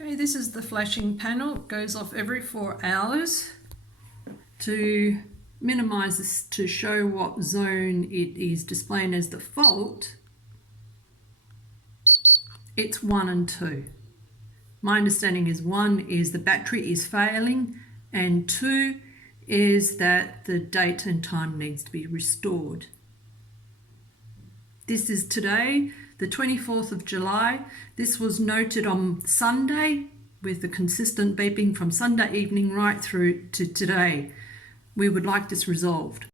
Okay, this is the flashing panel. It goes off every 4 hours to minimize this, to show what zone it is displaying as the fault. It's 1 and 2. My understanding is 1 is the battery is failing and 2 is that the date and time needs to be restored. This is today, the 24th of July. This was noted on Sunday with the consistent beeping from Sunday evening right through to today. We would like this resolved.